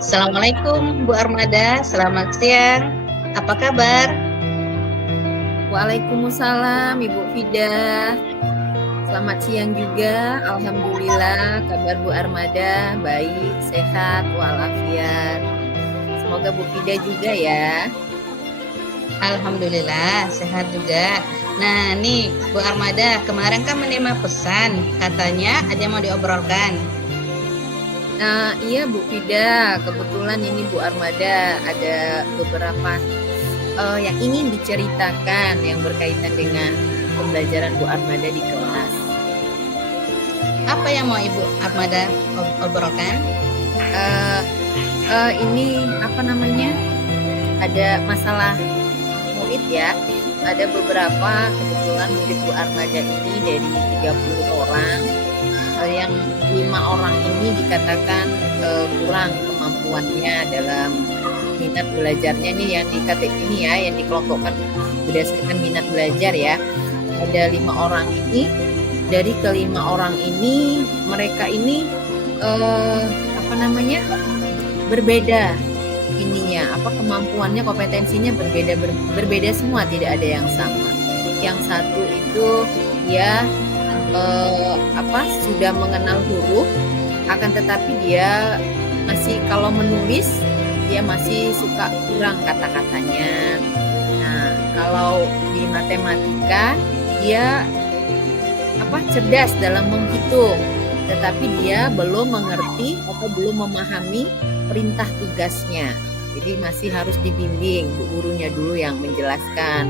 Assalamualaikum Bu Armada, selamat siang. Apa kabar? Waalaikumsalam Ibu Fida. Selamat siang juga. Alhamdulillah kabar Bu Armada baik, sehat, walafiat. Semoga Bu Fida juga ya. Alhamdulillah, sehat juga. Nah, nih Bu Armada, kemarin kan menerima pesan, katanya ada yang mau diobrolkan. Nah, iya Bu Fida, kebetulan ini Bu Armada ada beberapa yang ingin diceritakan yang berkaitan dengan pembelajaran Bu Armada di kelas. Apa yang mau Ibu Armada obrolkan? Ini apa namanya? Ada masalah murid ya. Ada beberapa kebetulan murid Bu Armada ini dari 30 orang, yang 5 orang ini dikatakan kurang kemampuannya dalam minat belajarnya nih, yang di KTP ini ya, yang dikelompokkan berdasarkan minat belajar ya. Ada 5 orang ini, dari kelima orang ini mereka ini apa namanya, berbeda ininya, kemampuannya, kompetensinya berbeda semua, tidak ada yang sama. Yang satu itu dia sudah mengenal huruf, akan tetapi dia masih, kalau menulis dia masih suka kurang kata-katanya. Nah, kalau di matematika dia cerdas dalam menghitung, tetapi dia belum mengerti atau belum memahami perintah tugasnya. Jadi masih harus dibimbing, bu gurunya dulu yang menjelaskan,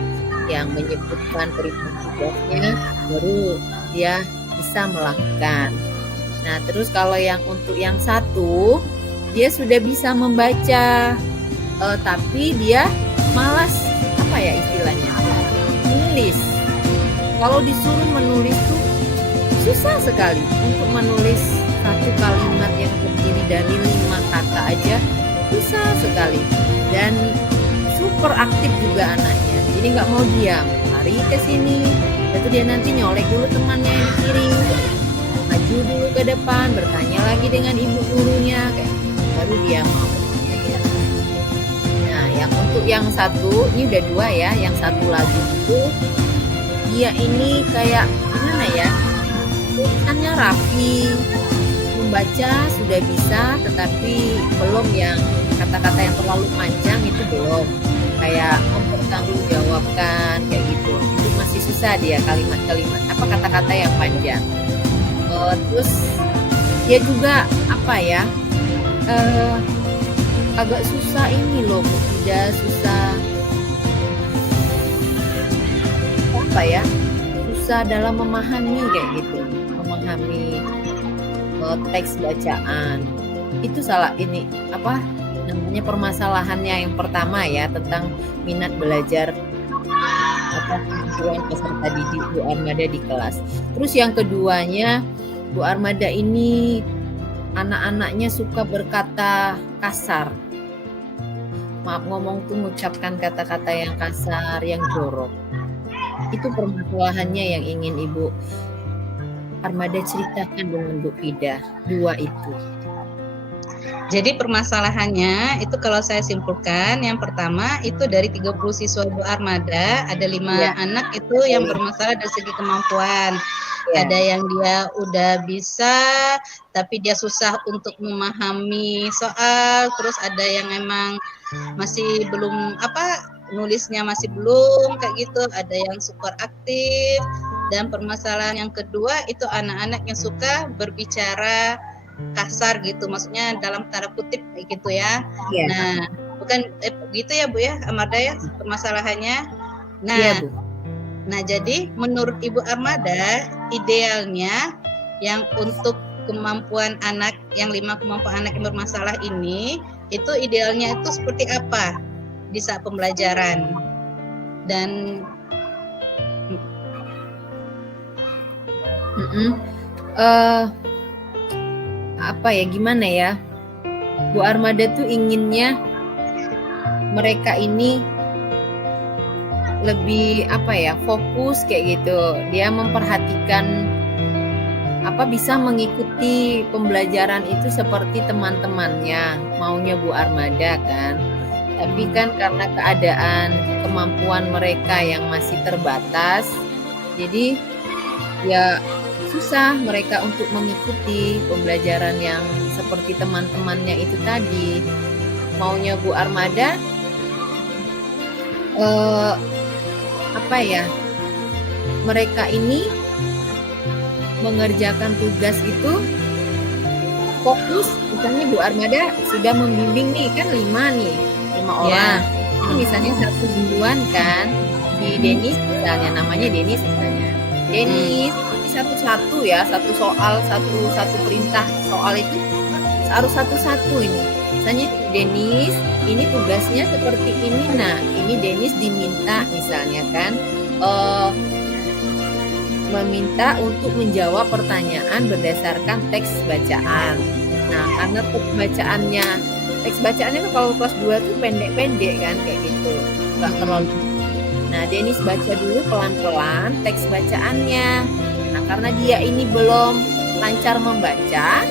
yang menyebutkan perintah tugasnya, baru dia bisa melakukan. Nah, terus kalau yang untuk yang satu, dia sudah bisa membaca, tapi dia malas, istilahnya, menulis. Kalau disuruh menulis tuh susah sekali untuk menulis satu kalimat yang terdiri dari 5 kata aja, susah sekali. Dan super aktif juga anaknya, jadi nggak mau diam, lari ke sini, lalu dia nanti nyolek dulu temannya yang di kiri, maju dulu ke depan, bertanya lagi dengan ibu gurunya, baru dia mau. Nah, yang untuk yang satu, ini udah 2 ya, yang satu lagi itu dia ini kayak gimana ya, tulisannya rapi, membaca sudah bisa, tetapi belum yang kata-kata yang terlalu panjang, itu belum, kayak mempertanggungjawabkan kayak gitu, itu masih susah dia, kalimat-kalimat kata-kata yang panjang. Terus dia juga agak susah ini loh, tidak susah susah dalam memahami kayak gitu, memahami teks bacaan. Itu salah ini namanya permasalahannya yang pertama ya, tentang minat belajar kemampuan peserta didik Bu Armada di kelas. Terus yang keduanya, Bu Armada ini anak-anaknya suka berkata kasar. Maaf ngomong tuh, mengucapkan kata-kata yang kasar, yang jorok. Itu permasalahannya yang ingin Ibu Armada ceritakan dengan Bu Fida, 2 itu. Jadi permasalahannya itu kalau saya simpulkan, yang pertama itu dari 30 siswa Bu Armada, ada 5 anak itu yang bermasalah dari segi kemampuan. Ada yang dia udah bisa, tapi dia susah untuk memahami soal, terus ada yang memang masih belum nulisnya masih belum kayak gitu, ada yang super aktif. Dan permasalahan yang kedua itu anak-anak yang suka berbicara kasar gitu, maksudnya dalam tanda kutip kayak gitu ya. Nah, bukan gitu ya Bu ya, Armada ya permasalahannya. Nah, Nah, jadi menurut Ibu Armada, idealnya yang untuk kemampuan anak, yang 5 kemampuan anak yang bermasalah ini, itu idealnya itu seperti apa di saat pembelajaran? Dan gimana ya, Bu Armada tuh inginnya mereka ini lebih fokus kayak gitu. Dia memperhatikan bisa mengikuti pembelajaran itu seperti teman-temannya, maunya Bu Armada kan. Tapi kan karena keadaan kemampuan mereka yang masih terbatas, jadi ya susah mereka untuk mengikuti pembelajaran yang seperti teman-temannya itu tadi. Maunya Bu Armada mereka ini mengerjakan tugas itu fokus. Misalnya Bu Armada sudah membimbing nih kan 5 orang. Ini misalnya 1 duluan kan, si Denis misalnya, namanya Denis misalnya. Denis satu-satu ya, satu soal, satu perintah soal itu harus satu-satu ini. Misalnya Denis ini tugasnya seperti ini. Nah, ini Denis diminta misalnya kan meminta untuk menjawab pertanyaan berdasarkan teks bacaan. Nah, karena teks bacaannya kan kalau kelas 2 tuh pendek-pendek kan kayak gitu, nggak terlalu. Nah, Denis baca dulu pelan-pelan teks bacaannya. Nah, karena dia ini belum lancar membaca,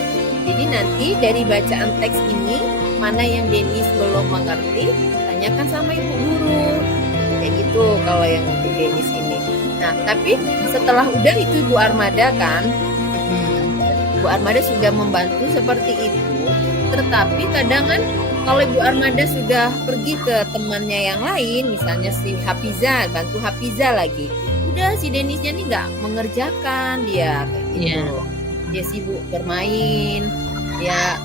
jadi nanti dari bacaan teks ini mana yang Denis belum mengerti, tanyakan sama ibu guru. Kayak gitu kalau yang untuk Denis ini. Nah, tapi setelah udah itu Bu Armada kan, Bu Armada sudah membantu seperti itu. Tetapi kadang kan kalau Ibu Armada sudah pergi ke temannya yang lain, misalnya si Hafiza, bantu Hafiza lagi, udah si Denisnya nih nggak mengerjakan dia kayak gitu. Dia sibuk bermain, dia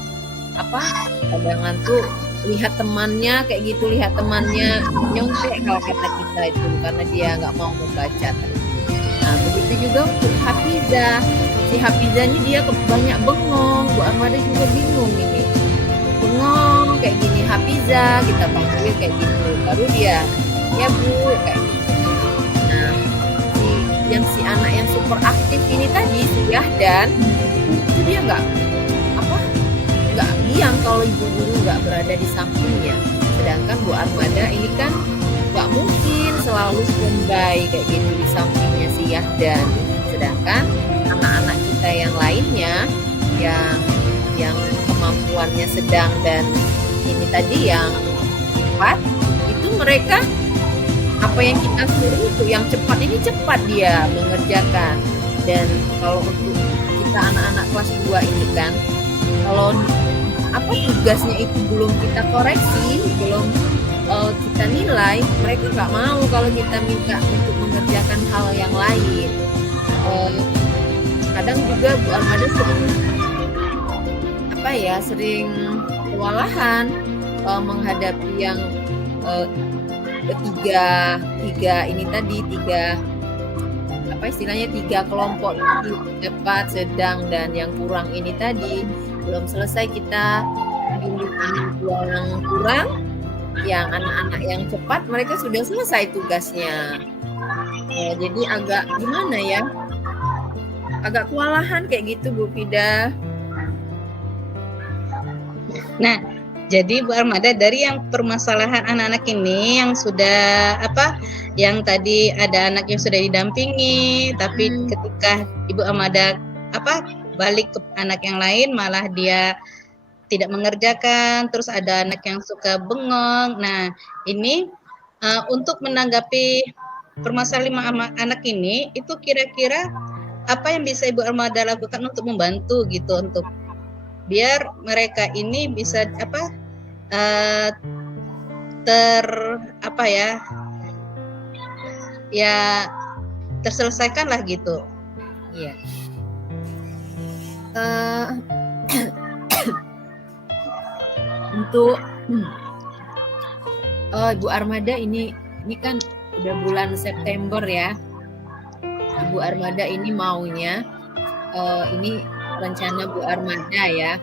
kadang tuh lihat temannya kayak gitu, lihat temannya nyontek kalau kata kita itu, karena dia nggak mau membaca. Nah, begitu juga untuk Hafiza. Si Hafiza ini dia banyak bengong. Bu Armada juga bingung ini. Bengong kayak gini, Hafiza kita panggil kayak gitu. Baru dia, ya Bu, kayak gitu. Nah, si anak yang super aktif ini tadi, si Yahdan, itu dia nggak diam kalau ibu guru nggak berada di sampingnya. Sedangkan Bu Armada ini kan nggak mungkin selalu standby kayak gitu di sampingnya si Yahdan. Sedangkan anak-anak kita yang lainnya yang kemampuannya sedang dan ini tadi yang cepat, itu mereka apa yang kita suruh itu yang cepat ini cepat dia mengerjakan. Dan kalau untuk kita anak-anak kelas 2 ini kan, kalau tugasnya itu belum kita koreksi, belum kita nilai, mereka nggak mau kalau kita minta untuk mengerjakan hal yang lain. Kadang juga Bu Armada sering kewalahan menghadapi yang tiga kelompok, cepat, sedang, dan yang kurang ini tadi. Belum selesai kita bimbing anak yang kurang, yang anak-anak yang cepat mereka sudah selesai tugasnya. Jadi agak gimana ya, agak kewalahan kayak gitu Bu Fida. Nah, jadi Bu Armada, dari yang permasalahan anak-anak ini yang sudah yang tadi ada anak yang sudah didampingi, tapi ketika Ibu Armada balik ke anak yang lain malah dia tidak mengerjakan, terus ada anak yang suka bengong. Nah, ini untuk menanggapi permasalahan anak ini, itu kira-kira apa yang bisa Ibu Armada lakukan untuk membantu gitu, untuk biar mereka ini bisa terselesaikan lah gitu. Iya. Untuk Ibu Armada ini kan udah bulan September ya. Ibu Armada ini maunya ini rencana Bu Armada ya,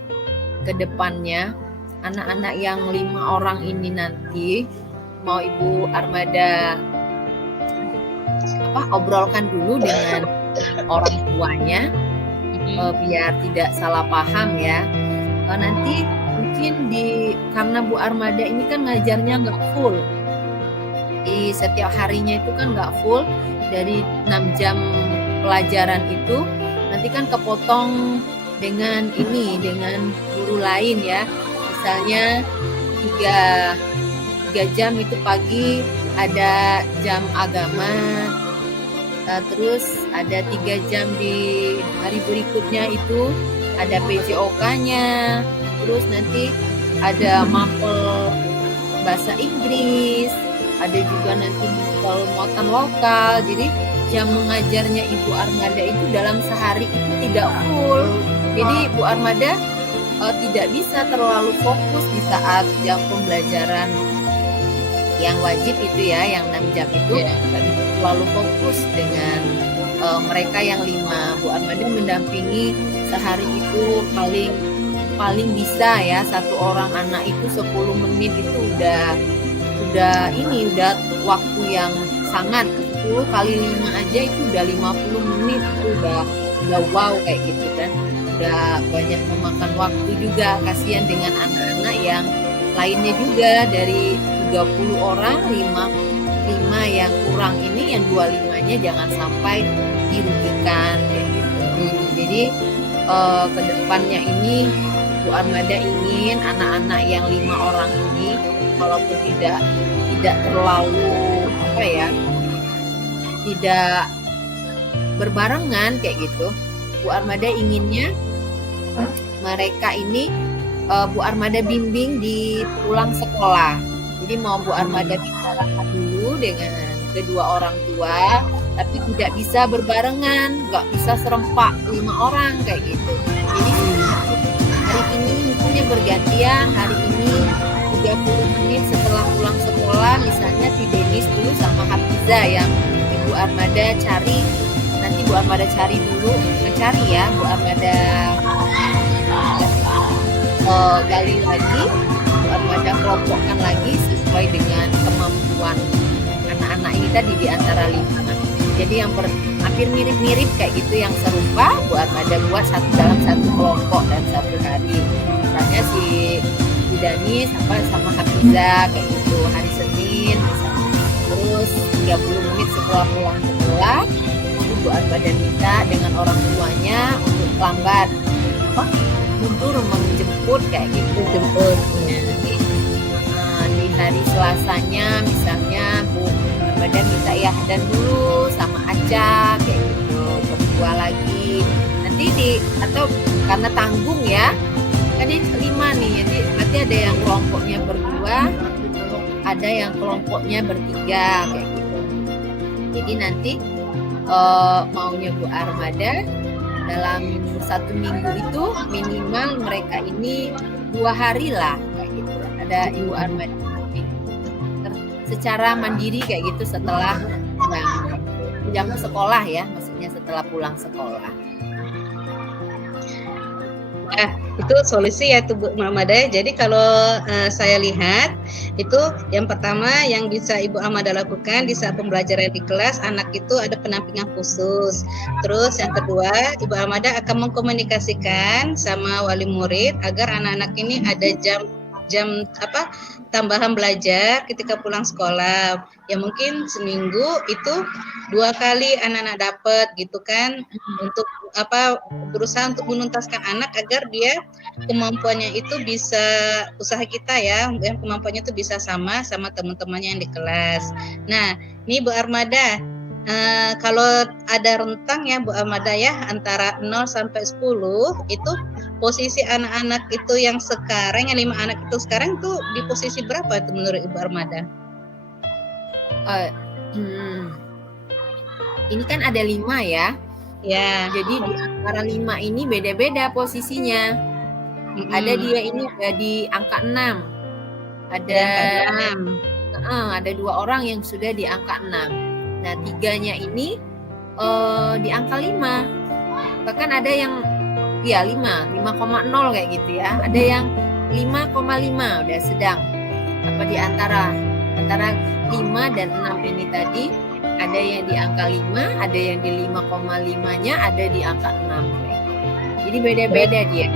ke depannya anak-anak yang 5 orang ini nanti mau Ibu Armada obrolkan dulu dengan orang tuanya, biar tidak salah paham ya. Nanti mungkin karena Bu Armada ini kan ngajarnya nggak full, di setiap harinya itu kan nggak full, dari 6 jam pelajaran itu nanti kan kepotong dengan guru lain ya. Misalnya 3 jam itu pagi ada jam agama, terus ada 3 jam di hari berikutnya itu ada PJOK-nya, terus nanti ada mapel bahasa Inggris, ada juga nanti mapel muatan lokal. Jadi jam mengajarnya Ibu Armada itu dalam sehari itu tidak full. Jadi Bu Armada tidak bisa terlalu fokus di saat jam pembelajaran yang wajib itu ya, yang 6 jam itu tidak bisa terlalu fokus dengan mereka yang 5. Bu Armada mendampingi sehari itu paling bisa ya, satu orang anak itu 10 menit itu udah waktu yang sangat. 10 kali 5 aja itu udah 50 menit, itu udah wow kayak gitu kan. Udah banyak memakan waktu juga. Kasihan dengan anak-anak yang lainnya juga, dari 30 orang 5 yang kurang ini, yang 25-nya jangan sampai dirugikan kayak gitu. Jadi kedepannya ini Bu Armada ingin anak-anak yang 5 orang ini, walaupun tidak terlalu tidak berbarengan kayak gitu, Bu Armada inginnya mereka ini Bu Armada bimbing di pulang sekolah. Jadi mau Bu Armada bicarakan dulu dengan kedua orang tua, tapi tidak bisa berbarengan, nggak bisa serempak 5 orang kayak gitu. Jadi hari ini misalnya bergantian, hari ini 30 menit setelah pulang sekolah, misalnya si Denis dulu sama Hafiza yang Ibu Armada cari. Nanti Bu Armada cari dulu, mencari ya, Bu Armada gali lagi, Bu Armada kelompokkan lagi sesuai dengan kemampuan anak-anak ini tadi di antara 5. Jadi yang hampir mirip-mirip kayak gitu, yang serupa Bu Armada buat dalam satu kelompok dan satu hari. Misalnya si Dani sama Hafiza kayak gitu hari Senin misalnya. Terus 30 menit setelah pulang sekolah, Bu Armada minta dengan orang tuanya untuk lambat mundur menjemput kayak gitu, di hari Selasanya misalnya Bu Armada minta ya dan dulu sama Aca kayak gitu, berdua lagi nanti atau karena tanggung ya, kan ini 5 nih, jadi berarti ada yang kelompoknya berdua, ada yang kelompoknya bertiga kayak gitu. Jadi nanti maunya Bu Armada dalam 1 minggu itu minimal mereka ini 2 hari lah kayak gitu. Ada Ibu Armada secara mandiri kayak gitu setelah jam sekolah ya, maksudnya setelah pulang sekolah. Itu solusi ya tuh Bu Armada. Jadi kalau saya lihat itu yang pertama yang bisa Ibu Armada lakukan di saat pembelajaran di kelas, anak itu ada pendampingan khusus. Terus yang kedua, Ibu Armada akan mengkomunikasikan sama wali murid agar anak-anak ini ada jam tambahan belajar ketika pulang sekolah. Ya mungkin seminggu itu 2 kali anak-anak dapat gitu kan, untuk berusaha untuk menuntaskan anak agar dia kemampuannya itu bisa, usaha kita ya, yang kemampuannya itu bisa sama teman-temannya yang di kelas. Nah, ini Bu Armada, kalau ada rentang ya Bu Armada ya, antara 0 sampai 10 itu posisi anak-anak itu yang sekarang, yang 5 anak itu sekarang tuh di posisi berapa itu menurut Ibu Armada? Ini kan ada 5 ya. Ya. Jadi di antara 5 ini beda-beda posisinya. Ada dia ini udah di angka 6. Ada 2 orang yang sudah di angka 6. Nah, 3-nya ini di angka 5. Bahkan ada yang 5,0 kayak gitu ya. Ada yang 5,5 udah sedang. Di antara 5 dan 6 ini tadi, ada yang di angka 5, ada yang di 5,5-nya, ada di angka 6. Jadi beda-beda dia.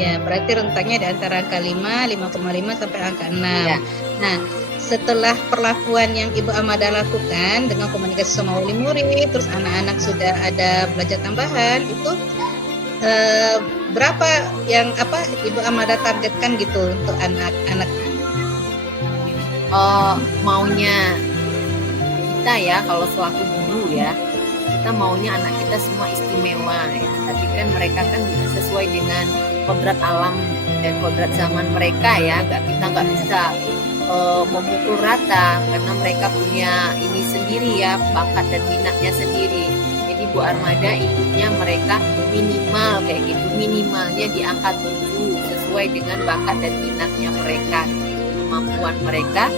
Ya, berarti rentangnya di antara angka 5, 5,5 sampai angka 6. Ya. Nah, setelah perlakuan yang Ibu Amada lakukan dengan komunikasi sama wali murid, terus anak-anak sudah ada belajar tambahan, itu berapa yang Ibu Amada targetkan gitu untuk anak-anak? Maunya kita ya, kalau selaku guru ya, kita maunya anak kita semua istimewa ya. Tapi kan mereka kan sesuai dengan kodrat alam dan kodrat zaman mereka ya. Kita nggak bisa memukul rata karena mereka punya ini sendiri ya, bakat dan minatnya sendiri. Jadi Bu Armada inginnya mereka minimal kayak gitu, minimalnya di angka 7 sesuai dengan bakat dan minatnya mereka, kemampuan mereka.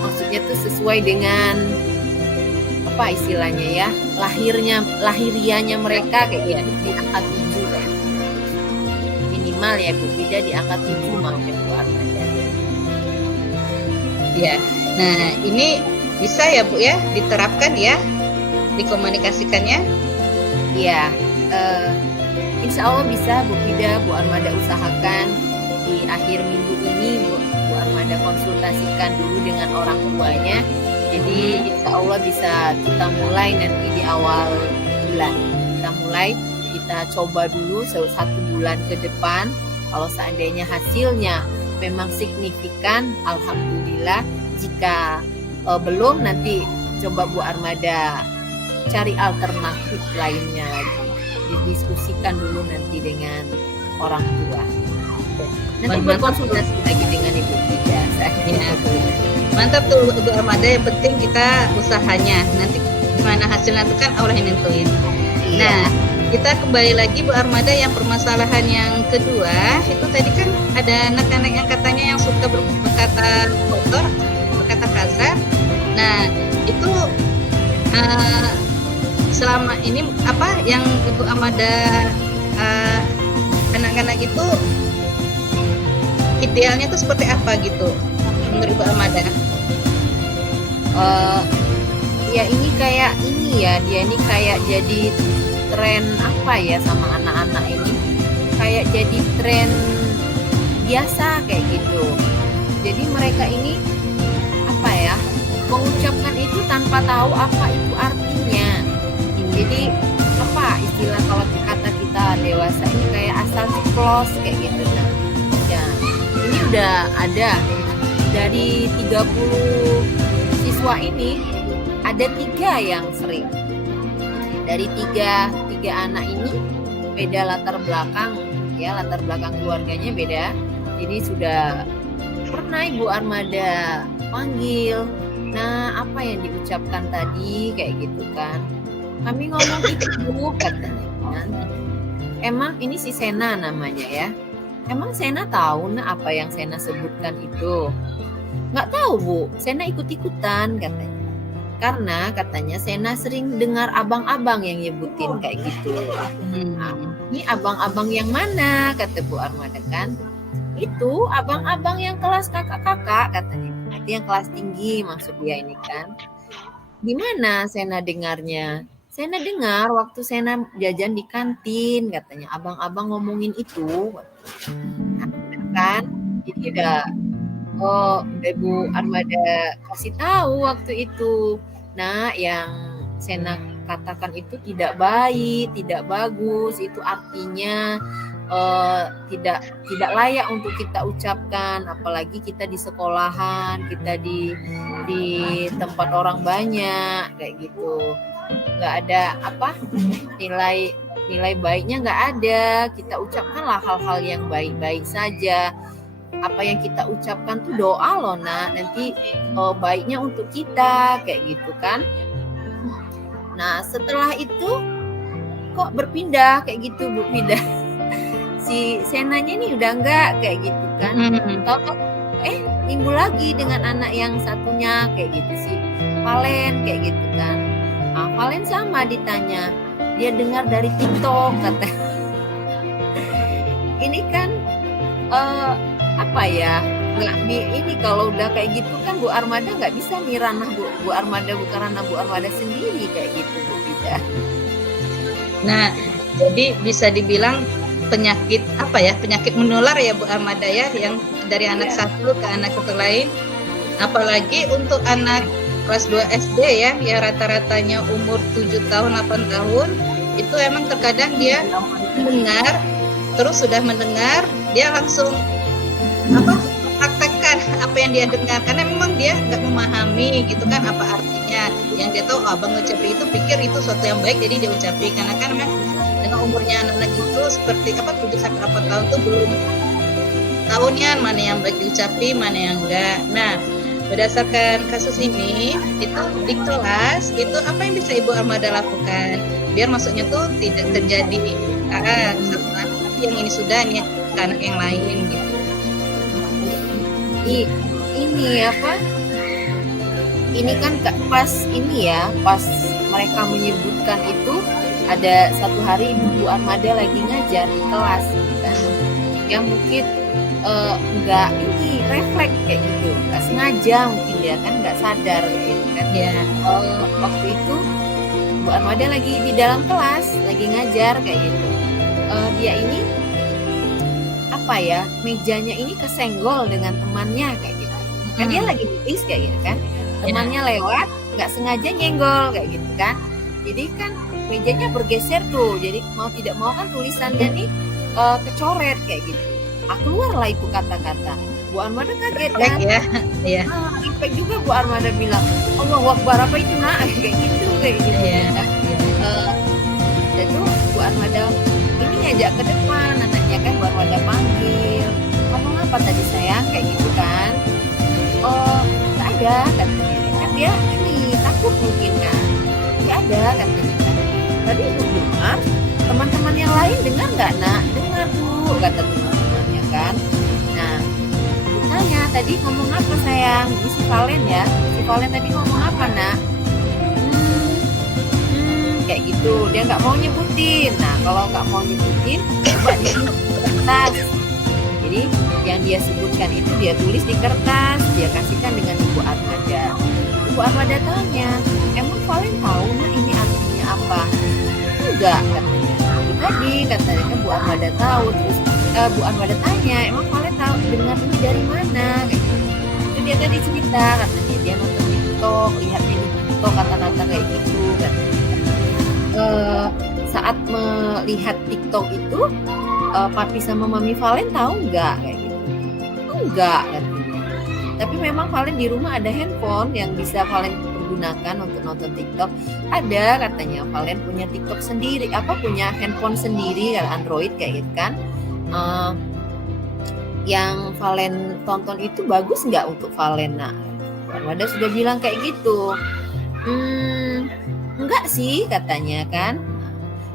Maksudnya tuh sesuai dengan apa istilahnya ya, lahirianya mereka kayak gitu, di angka 7 ya. Minimal ya Bu, tidak di angka 7 maunya Bu Armada. Ya, nah ini bisa ya Bu ya, diterapkan ya, dikomunikasikannya? Iya, insya Allah bisa Bu Fida, Bu Armada usahakan di akhir minggu ini Bu Armada konsultasikan dulu dengan orang tuanya. Jadi insya Allah bisa kita mulai nanti di awal bulan. Kita coba dulu 1 bulan ke depan. Kalau seandainya hasilnya memang signifikan, alhamdulillah. Jika belum, nanti coba Bu Armada cari alternatif lainnya lagi. Didiskusikan dulu nanti dengan orang tua. Nanti berkonsultasi lagi dengan Ibu Fida. Mantap tuh Ibu Armada, yang penting kita usahanya. Nanti gimana hasilnya itu kan Allah yang nentuin. Iya. Nah, kita kembali lagi Bu Armada, yang permasalahan yang kedua itu tadi kan ada anak-anak yang katanya yang suka berkata kotor, berkata kasar. Nah, itu selama ini apa yang Ibu Armada anak-anak itu idealnya itu seperti apa gitu menurut Ibu Armada? Ya ini kayak ini ya, dia ini kayak jadi tren apa ya sama anak-anak ini, kayak jadi tren biasa kayak gitu. Jadi mereka ini apa ya, mengucapkan itu tanpa tahu apa itu artinya. Jadi apa istilah kalau kata kita dewasa ini kayak asal ceplos kayak gitu. Nah, ya ini udah ada dari 30 siswa ini, ada 3 yang sering. Dari tiga anak ini beda latar belakang ya, latar belakang keluarganya beda. Jadi sudah pernah Ibu Armada panggil, nah apa yang diucapkan tadi kayak gitu kan. Kami ngomong itu katanya kan. Emang ini si Sena namanya ya. Emang Sena tahu nah apa yang Sena sebutkan itu? Nggak tahu Bu, Sena ikut-ikutan katanya. Karena katanya Sena sering dengar abang-abang yang nyebutin kayak gitu. Nah, ini abang-abang yang mana? Kata Bu Armada kan. Itu abang-abang yang kelas kakak-kakak katanya. Nanti yang kelas tinggi maksud dia ini kan. Gimana Sena dengarnya? Sena dengar waktu Sena jajan di kantin katanya. Abang-abang ngomongin itu. Nah, kan? Jadi udah Ibu Armada kasih tahu waktu itu. Nah, yang Sena katakan itu tidak baik, tidak bagus. Itu artinya tidak layak untuk kita ucapkan. Apalagi kita di sekolahan, kita di tempat orang banyak kayak gitu. Nggak ada apa nilai baiknya nggak ada. Kita ucapkanlah hal-hal yang baik-baik saja. Apa yang kita ucapkan tuh doa loh nak, nanti baiknya untuk kita kayak gitu kan. Nah setelah itu kok berpindah kayak gitu Bu Fida. Si Senanya ini udah enggak kayak gitu kan. Tahu timbul lagi dengan anak yang satunya kayak gitu sih, Valen kayak gitu kan. Nah, Valen sama ditanya, dia dengar dari TikTok kata. Ini kan apa ya, nggak ini kalau udah kayak gitu kan Bu Armada nggak bisa nih ranah Bu Armada, bukan ranah Bu Armada sendiri kayak gitu Bu Fida. Nah jadi bisa dibilang penyakit apa ya, penyakit menular ya Bu Armada ya, yang dari anak satu ke anak lain. Apalagi untuk anak kelas 2 SD ya, yang rata-ratanya umur 7 tahun, 8 tahun, itu emang terkadang dia mendengar, terus sudah mendengar, dia langsung praktekkan apa yang dia dengar, karena memang dia nggak memahami gitu kan apa artinya. Yang dia tahu abang ngucapin itu, pikir itu suatu yang baik, jadi dia ucapin. Karena kan memang dengan umurnya anak-anak itu seperti 7 sampai 8 tahun tuh belum tahunnya mana yang baik diucapi, mana yang enggak. Nah, berdasarkan kasus ini, itu di kelas itu apa yang bisa Ibu Armada lakukan biar maksudnya tuh tidak terjadi satu anak yang ini sudah nih ke anak yang lain gitu. Ini ini kan pas ini ya, pas mereka menyebutkan itu ada satu hari Bu Armada lagi ngajar di kelas kan, yang mungkin nggak ini refleks kayak gitu, nggak sengaja mungkin dia kan nggak sadar gitu kan ya. Waktu itu Bu Armada lagi di dalam kelas lagi ngajar kayak gitu, dia ini mejanya ini kesenggol dengan temannya kayak gitu kan, dia lagi nulis kayak gitu kan, temannya lewat nggak sengaja nyenggol kayak gitu kan, jadi kan mejanya bergeser tuh, jadi mau tidak mau kan tulisannya nih kecoret kayak gitu. Keluarlah itu kata-kata. Bu Armada kaget kan? Iya. Impact juga Bu Armada bilang, Allahu Akbar, apa itu nak? Kayak gitu. Kan? Dan tuh Bu Armada ini ngajak ke depan, anaknya kan Bu Armada panggil, ngomong apa tadi sayang? Kayak gitu kan? Nggak ada katanya. Kan dia ini takut mungkin kan? Nggak ada katanya. Tadi ibu dengar, teman-teman yang lain dengar nggak nak? Dengar Bu, kata teman-temannya kan. Nah, tanya tadi ngomong apa sayang? Ini si Valen ya. Si Valen tadi ngomong apa nak? Kayak gitu. Dia nggak mau nyebutin. Nah, kalau nggak mau nyebutin, coba di kertas. Jadi yang dia sebutkan itu dia tulis di kertas, dia kasihkan dengan Ibu Armada. Ibu Armada tanya, emang Valen tahu nak ini artinya apa? Enggak katanya. Tadi katanya Bu Armada tahu. Terus Bu Armada tanya, emang Valen tahu dengar ini dari mana? Kayak gitu. Itu dia tadi cerita katanya dia nonton TikTok, lihatnya di TikTok kata-kata kayak gitu katanya. Saat melihat TikTok itu, papi sama mami Valen tahu nggak kayak gitu? Enggak katanya. Tapi memang Valen di rumah ada handphone yang bisa Valen pergunakan untuk nonton TikTok. Ada katanya Valen punya TikTok sendiri, punya handphone sendiri kan, Android kayak gitu kan. Yang Valen tonton itu bagus nggak untuk Valen? Nah, Armada sudah bilang kayak gitu. Enggak sih katanya kan.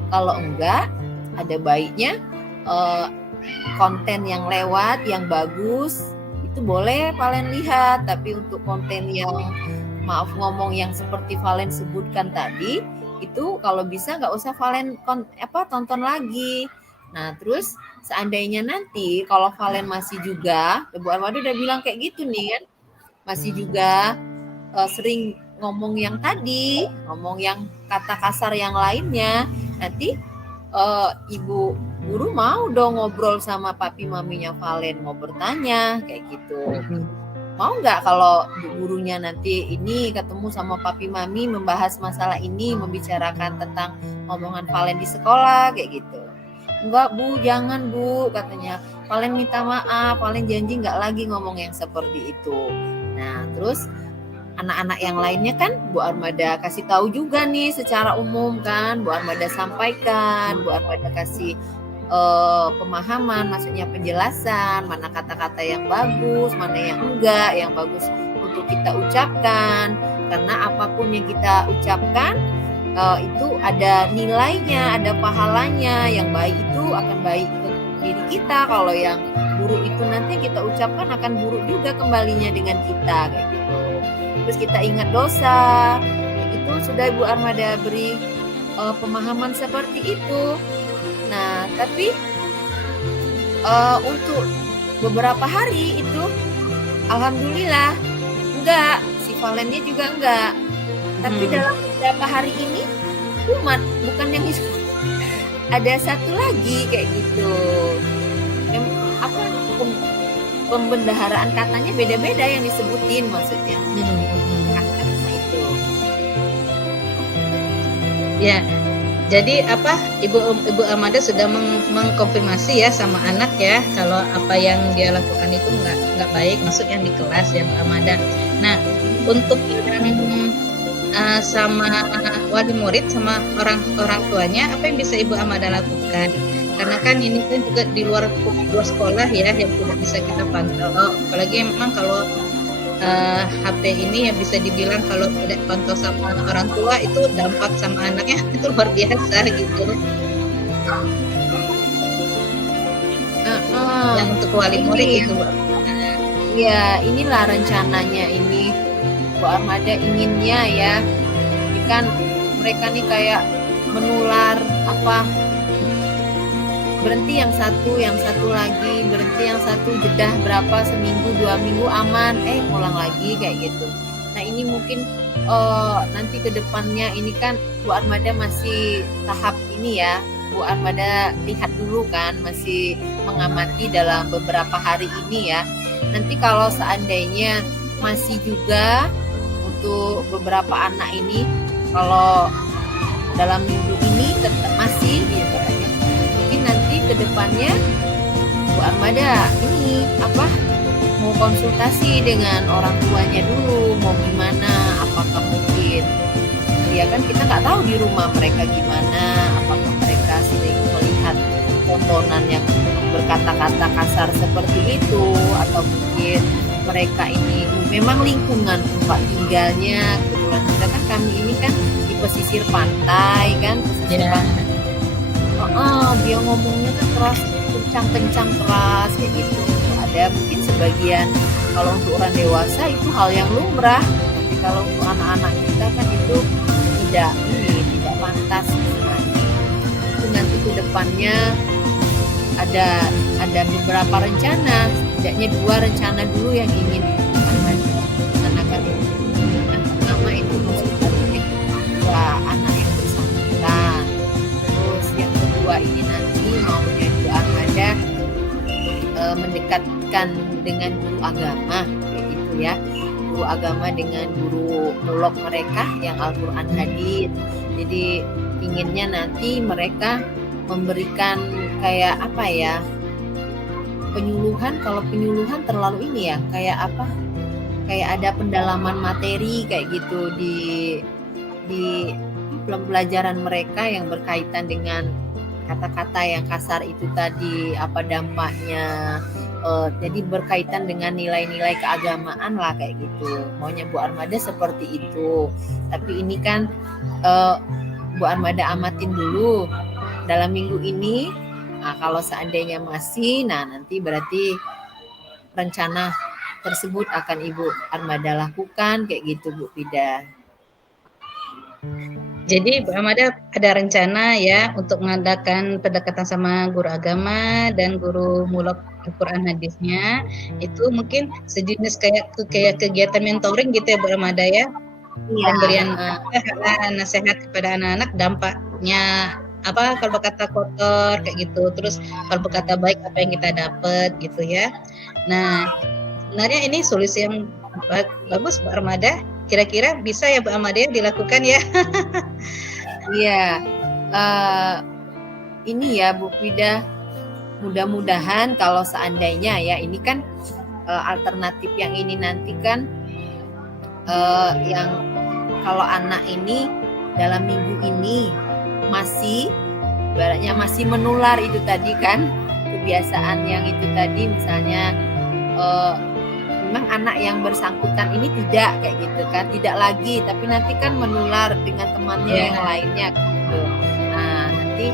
Kalau enggak, ada baiknya konten yang lewat yang bagus itu boleh Valen lihat, tapi untuk konten yang maaf ngomong yang seperti Valen sebutkan tadi itu kalau bisa nggak usah Valen tonton lagi. Nah terus seandainya nanti kalau Valen masih juga, Bu Armada udah bilang kayak gitu nih kan, masih juga sering ngomong yang tadi, ngomong yang kata kasar yang lainnya, nanti ibu guru mau dong ngobrol sama papi maminya Valen, mau bertanya kayak gitu. Mau nggak kalau gurunya nanti ini ketemu sama papi mami membahas masalah ini, membicarakan tentang omongan Valen di sekolah kayak gitu? Enggak Bu, jangan Bu katanya. Valen minta maaf, Valen janji nggak lagi ngomong yang seperti itu. Nah terus anak-anak yang lainnya kan Bu Armada kasih tahu juga nih secara umum kan, Bu Armada sampaikan, Bu Armada kasih pemahaman, maksudnya penjelasan, mana kata-kata yang bagus, mana yang enggak, yang bagus untuk kita ucapkan, karena apapun yang kita ucapkan itu ada nilainya, ada pahalanya, yang baik itu akan baik ke diri kita, kalau yang buruk itu nanti kita ucapkan akan buruk juga kembalinya dengan kita kayak gitu. Terus kita ingat dosa, itu sudah Bu Armada beri pemahaman seperti itu. Nah, tapi untuk beberapa hari itu, alhamdulillah enggak, si Valennya juga enggak. Tapi dalam beberapa hari ini, kumat, bukan yang itu. Ada satu lagi kayak gitu. pembendaharaan katanya beda-beda yang disebutin maksudnya. Kata itu. Ya, jadi Ibu Amada sudah mengkonfirmasi ya sama anak ya kalau apa yang dia lakukan itu nggak baik, masuk yang di kelas ya Bu Amada. Nah, untuk yang sama wali murid sama orang tuanya, apa yang bisa Ibu Amada lakukan? Karena kan ini kan juga di luar sekolah ya yang tidak bisa kita pantau. Apalagi memang kalau HP ini yang bisa dibilang kalau tidak pantau sama orang tua itu dampak sama anaknya itu luar biasa gitu. Yang untuk wali murid itu, Bu. Ya, inilah rencananya ini Bu Armada inginnya ya. Ini kan mereka nih kayak menular berhenti yang satu lagi, berhenti yang satu, jedah berapa, seminggu, 2 minggu aman, ngulang lagi kayak gitu. Nah ini mungkin nanti ke depannya ini kan Bu Armada masih tahap ini ya, Bu Armada lihat dulu kan, masih mengamati dalam beberapa hari ini ya. Nanti kalau seandainya masih juga untuk beberapa anak ini, kalau dalam minggu ini tetap masih gitu, mungkin nanti ke depannya Bu Armada ini mau konsultasi dengan orang tuanya dulu, mau gimana, apakah mungkin ya kan kita nggak tahu di rumah mereka gimana, apakah mereka sering melihat tontonan yang berkata-kata kasar seperti itu, atau mungkin mereka ini memang lingkungan tempat tinggalnya, kebetulan kita kan kami ini kan di pesisir pantai kan, pantai. Dia ngomongnya kan keras, kencang keras kayak gitu. Ada mungkin sebagian kalau untuk orang dewasa itu hal yang lumrah, tapi kalau untuk anak-anak kita kan itu tidak pantas sebenarnya. Itu nanti ke depannya ada beberapa rencana, setidaknya 2 rencana dulu yang ingin dilaksanakan. Yang pertama itu konsultasi anak yang bersangkutan. Terus yang kedua ini nanti maunya Bu Armada mendekatkan dengan guru agama kayak gitu ya, guru agama dengan guru mulok mereka yang Al-Quran hadis. Jadi inginnya nanti mereka memberikan kayak penyuluhan. Kalau penyuluhan terlalu ini ya, kayak ada pendalaman materi kayak gitu di pembelajaran mereka yang berkaitan dengan kata-kata yang kasar itu tadi, apa dampaknya, jadi berkaitan dengan nilai-nilai keagamaan lah kayak gitu. Maunya Bu Armada seperti itu. Tapi ini kan Bu Armada amatin dulu dalam minggu ini. Nah, kalau seandainya masih, nanti berarti rencana tersebut akan Ibu Armada lakukan kayak gitu Bu Fida. Jadi Bu Armada ada rencana ya untuk mengadakan pendekatan sama guru agama dan guru mulok Al-Quran hadisnya. Itu mungkin sejenis kayak kegiatan mentoring gitu ya Bu Armada ya. Iya. Pemberian nasihat kepada anak-anak, dampaknya kalau berkata kotor kayak gitu, terus kalau berkata baik apa yang kita dapat gitu ya. Nah sebenarnya ini solusi yang bagus Bu Armada. Kira-kira bisa ya Bu Armada dilakukan ya? Iya, ini ya Bu Fida, mudah-mudahan kalau seandainya ya ini kan alternatif yang ini nanti kan yang kalau anak ini dalam minggu ini masih ibaratnya masih menular itu tadi kan, kebiasaan yang itu tadi misalnya memang anak yang bersangkutan ini tidak kayak gitu kan, tidak lagi, tapi nanti kan menular dengan temannya yang lainnya gitu. Nah nanti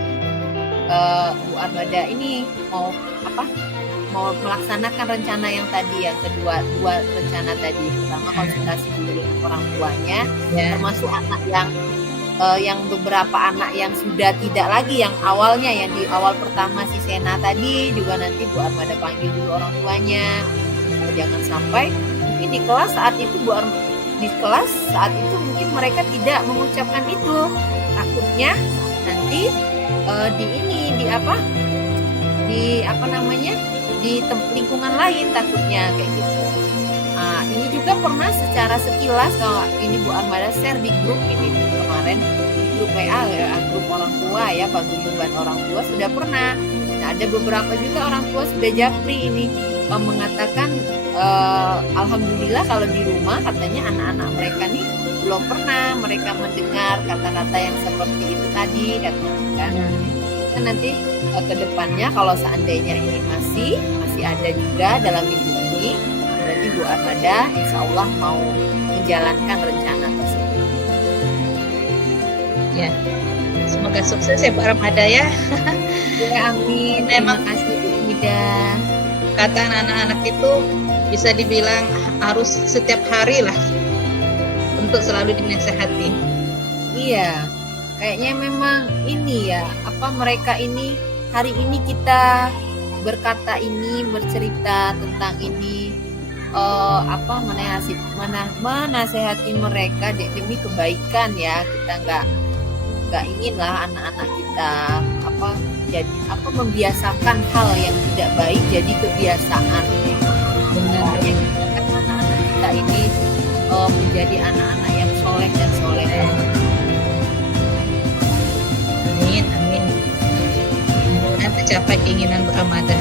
Bu Armada ini mau melaksanakan rencana yang tadi, yang kedua, 2 rencana tadi. Pertama konsultasi dulu dengan orang tuanya, termasuk anak yang beberapa anak yang sudah tidak lagi, yang awalnya yang di awal pertama si Sena tadi juga nanti Bu Armada panggil dulu orang tuanya. Jangan sampai mungkin di kelas saat itu mungkin mereka tidak mengucapkan itu, takutnya nanti di lingkungan lain takutnya kayak gitu. Nah, ini juga pernah secara sekilas kalau ini Bu Armada share di grup ini kemarin, di grup WA ya, grup orang tua ya, paguyuban orang tua sudah pernah. Nah, ada beberapa juga orang tua sudah japri ini mengatakan alhamdulillah kalau di rumah katanya anak-anak mereka nih belum pernah mereka mendengar kata-kata yang seperti itu tadi katanya kan. Kan nanti ke depannya kalau seandainya ini masih ada juga dalam minggu ini, berarti Bu Armada insya Allah mau menjalankan rencana tersebut. Ya, semoga sukses ya Bu Armada ya. Ya amin. Terima kasih Bu Ida. Kata anak-anak itu bisa dibilang harus setiap hari lah untuk selalu dinasehati. Iya, kayaknya memang ini ya, mereka ini hari ini kita berkata ini, bercerita tentang ini, menasehati mereka demi kebaikan ya. Kita nggak ingin lah anak-anak kita membiasakan hal yang tidak baik jadi kebiasaan. Benar. Anak-anak kita ini menjadi anak-anak yang soleh dan soleha. Amin, amin. Mudah-mudahan tercapai keinginan Bu Armada.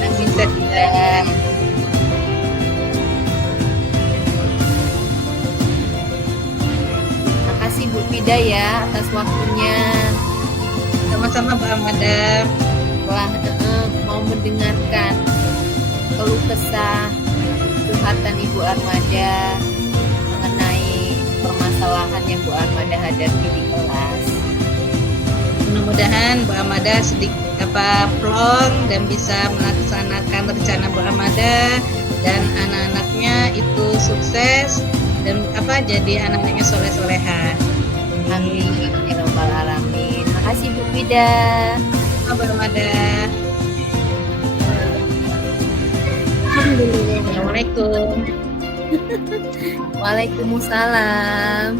Amin tidak. Terima kasih Bu Fida ya atas waktunya. Sama-sama Bu Armada. Telah mau mendengarkan keluh kesah curhatan Ibu Armada mengenai permasalahan yang Bu Armada hadapi di kelas. Mudah-mudahan Bu Armada sedikit plong dan bisa melaksanakan rencana Bu Armada dan anak-anaknya itu sukses dan jadi anak-anaknya soleh-soleha. Amin ya rabbal alamin. Makasih Bu Fida. Bu Armada. Alhamdulillah. Assalamualaikum. Waalaikumsalam.